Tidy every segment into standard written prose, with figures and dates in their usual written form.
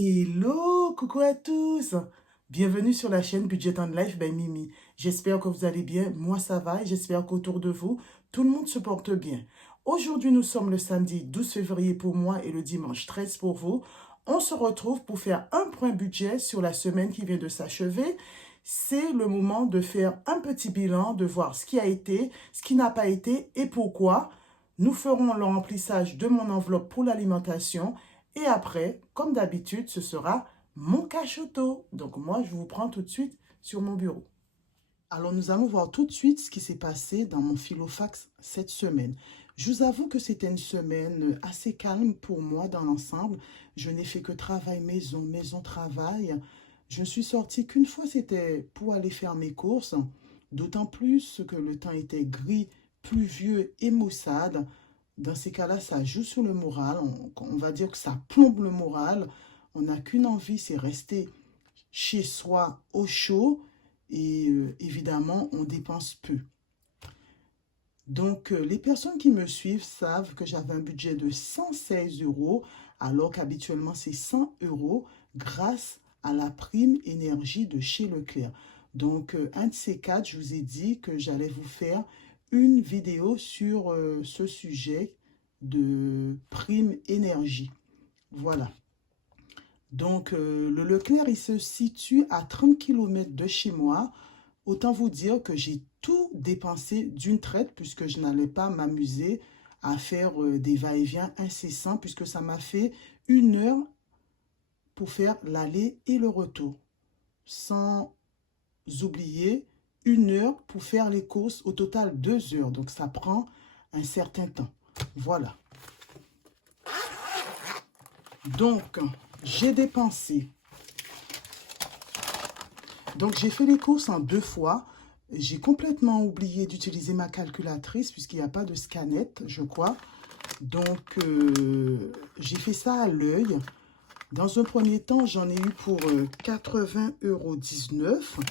Hello, coucou à tous. Bienvenue sur la chaîne Budget and Life by Mimi. J'espère que vous allez bien. Moi, ça va et j'espère qu'autour de vous, tout le monde se porte bien. Aujourd'hui, nous sommes le samedi 12 février pour moi et le dimanche 13 pour vous. On se retrouve pour faire un point budget sur la semaine qui vient de s'achever. C'est le moment de faire un petit bilan, de voir ce qui a été, ce qui n'a pas été et pourquoi. Nous ferons le remplissage de mon enveloppe pour l'alimentation. Et après, comme d'habitude, ce sera mon cachoto. Donc moi, je vous prends tout de suite sur mon bureau. Alors, nous allons voir tout de suite ce qui s'est passé dans mon Filofax cette semaine. Je vous avoue que c'était une semaine assez calme pour moi dans l'ensemble. Je n'ai fait que travail maison, maison-travail. Je ne suis sortie qu'une fois, c'était pour aller faire mes courses. D'autant plus que le temps était gris, pluvieux et maussade. Dans ces cas-là, ça joue sur le moral. On va dire que ça plombe le moral. On n'a qu'une envie, c'est rester chez soi au chaud. Et évidemment, on dépense peu. Donc, les personnes qui me suivent savent que j'avais un budget de 116 euros, alors qu'habituellement, c'est 100 euros grâce à la prime énergie de chez Leclerc. Donc, un de ces quatre, je vous ai dit que j'allais vous faire une vidéo sur ce sujet de prime énergie. Voilà. Donc, le Leclerc, il se situe à 30 km de chez moi. Autant vous dire que j'ai tout dépensé d'une traite puisque je n'allais pas m'amuser à faire des va-et-vient incessants puisque ça m'a fait 1 heure pour faire l'aller et le retour. Sans oublier 1 heure pour faire les courses, au total 2 heures. Donc, ça prend un certain temps. Voilà. Donc, j'ai dépensé. Donc, j'ai fait les courses en 2 fois. J'ai complètement oublié d'utiliser ma calculatrice puisqu'il n'y a pas de scanette, je crois. Donc, j'ai fait ça à l'œil. Dans un premier temps, j'en ai eu pour 80,19 €.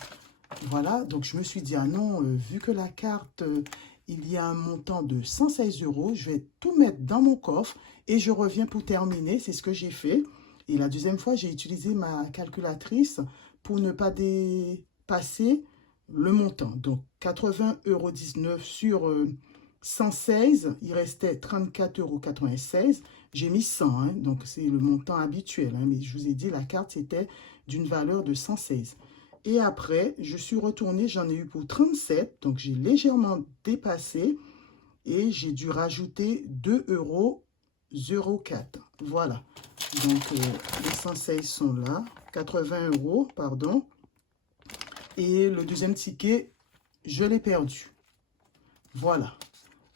Voilà, donc je me suis dit, ah non, vu que la carte, il y a un montant de 116 euros, je vais tout mettre dans mon coffre et je reviens pour terminer. C'est ce que j'ai fait. Et la deuxième fois, j'ai utilisé ma calculatrice pour ne pas dépasser le montant. Donc, 80,19 € sur 116, il restait 34,96 €. J'ai mis 100, hein, donc c'est le montant habituel. Hein, mais je vous ai dit, la carte, c'était d'une valeur de 116. Et après, je suis retournée, j'en ai eu pour 37, donc j'ai légèrement dépassé et j'ai dû rajouter 2,04 €. Voilà, donc les 116 sont là, 80 euros, pardon. Et le deuxième ticket, je l'ai perdu. Voilà,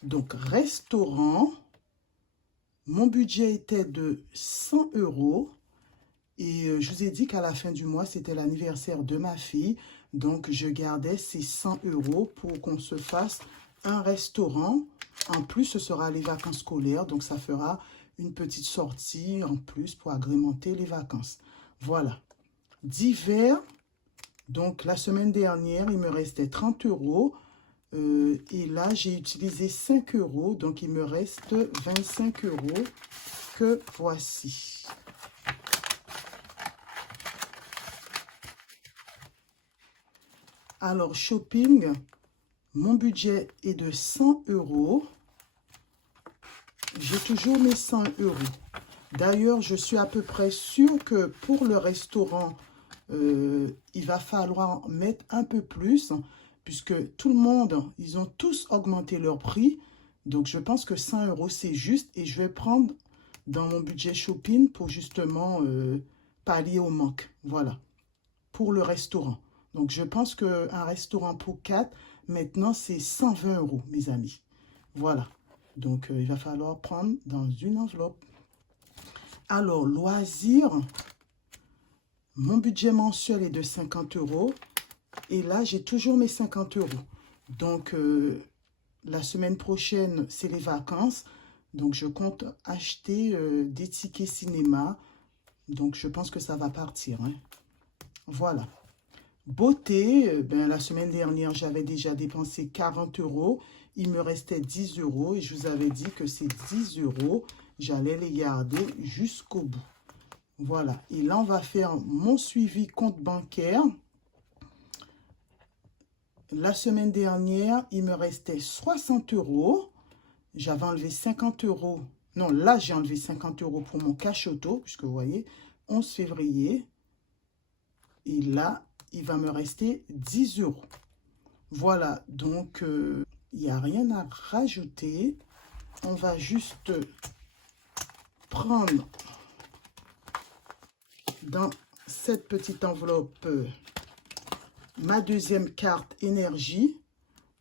donc restaurant, mon budget était de 100 euros. Et je vous ai dit qu'à la fin du mois, c'était l'anniversaire de ma fille. Donc, je gardais ces 100 euros pour qu'on se fasse un restaurant. En plus, ce sera les vacances scolaires. Donc, ça fera une petite sortie en plus pour agrémenter les vacances. Voilà. Divers. Donc, la semaine dernière, il me restait 30 euros. Et là, j'ai utilisé 5 euros. Donc, il me reste 25 euros que voici. Alors, shopping, mon budget est de 100 euros. J'ai toujours mes 100 euros. D'ailleurs, je suis à peu près sûre que pour le restaurant, il va falloir mettre un peu plus, puisque tout le monde, ils ont tous augmenté leur prix. Donc, je pense que 100 euros, c'est juste. Et je vais prendre dans mon budget shopping pour justement pallier au manque. Voilà, pour le restaurant. Donc, je pense qu'un restaurant pour 4, maintenant, c'est 120 euros, mes amis. Voilà. Donc, il va falloir prendre dans une enveloppe. Alors, loisirs, mon budget mensuel est de 50 euros. Et là, j'ai toujours mes 50 euros. Donc, la semaine prochaine, c'est les vacances. Donc, je compte acheter des tickets cinéma. Donc, je pense que ça va partir. Hein. Voilà. Beauté, la semaine dernière, j'avais déjà dépensé 40 euros. Il me restait 10 euros et je vous avais dit que ces 10 euros, j'allais les garder jusqu'au bout. Voilà. Et là, on va faire mon suivi compte bancaire. La semaine dernière, il me restait 60 €. J'avais enlevé 50 €. Non, là, j'ai enlevé 50 € pour mon cash auto, puisque vous voyez, 11 février. Et là, il va me rester 10 €. Voilà, donc, il n'y a rien à rajouter. On va juste prendre dans cette petite enveloppe ma deuxième carte énergie.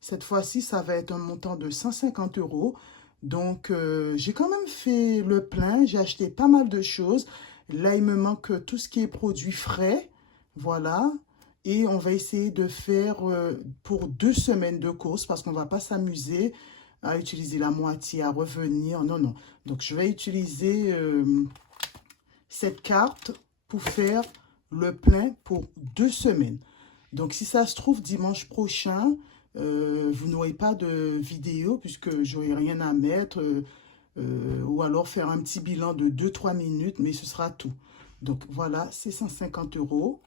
Cette fois-ci, ça va être un montant de 150 €. Donc, j'ai quand même fait le plein. J'ai acheté pas mal de choses. Là, il me manque tout ce qui est produits frais. Voilà. Et on va essayer de faire pour 2 semaines de courses parce qu'on ne va pas s'amuser à utiliser la moitié, à revenir. Non, non. Donc, je vais utiliser cette carte pour faire le plein pour 2 semaines. Donc, si ça se trouve, dimanche prochain, vous n'aurez pas de vidéo puisque j'aurai rien à mettre ou alors faire un petit bilan de 2-3 minutes, mais ce sera tout. Donc, voilà, c'est 150 €.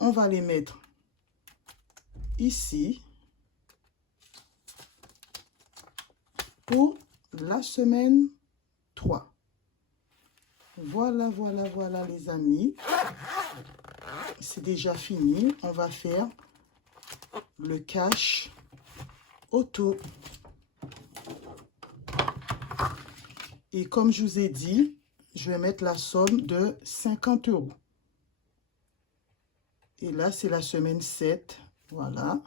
On va les mettre ici pour la semaine 3. Voilà, voilà, voilà les amis. C'est déjà fini. On va faire le cash auto. Et comme je vous ai dit, je vais mettre la somme de 50 €. Et là, c'est la semaine 7. Voilà.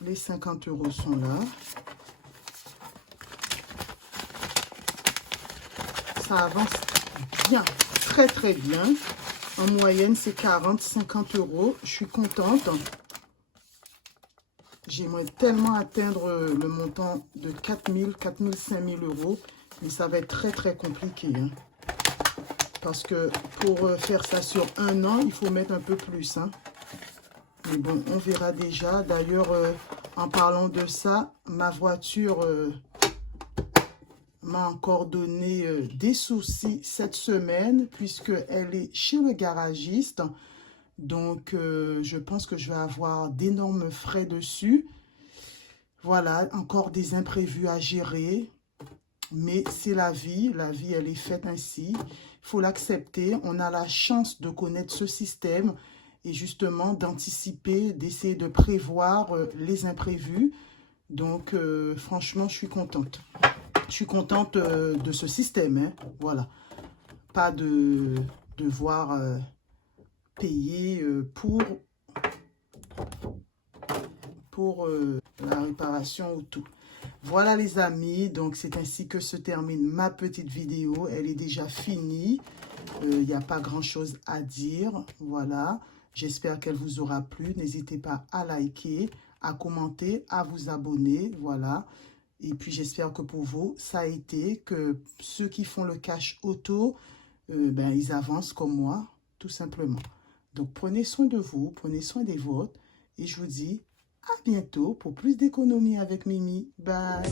Les 50 € sont là. Ça avance bien, très très bien. En moyenne, c'est 40-50 €. Je suis contente. J'aimerais tellement atteindre le montant de 4 000, 5 000 €. Mais ça va être très très compliqué. Hein. Parce que pour faire ça sur un an, il faut mettre un peu plus. Hein. Mais bon, on verra déjà. D'ailleurs, en parlant de ça, ma voiture m'a encore donné des soucis cette semaine puisqu'elle est chez le garagiste. Donc, je pense que je vais avoir d'énormes frais dessus. Voilà, encore des imprévus à gérer. Mais c'est la vie. La vie, elle est faite ainsi. Il faut l'accepter. On a la chance de connaître ce système et justement d'anticiper, d'essayer de prévoir les imprévus. Donc, franchement, je suis contente. Je suis contente de ce système. Hein. Voilà. Pas de devoir payer pour la réparation ou tout. Voilà les amis, donc c'est ainsi que se termine ma petite vidéo. Elle est déjà finie. Il n'y a pas grand chose à dire. Voilà. J'espère qu'elle vous aura plu. N'hésitez pas à liker, à commenter, à vous abonner. Voilà. Et puis j'espère que pour vous, ça a été, que ceux qui font le cash auto, ben, ils avancent comme moi, tout simplement. Donc prenez soin de vous, prenez soin des vôtres. Et je vous dis à bientôt pour plus d'économie avec Mimi. Bye!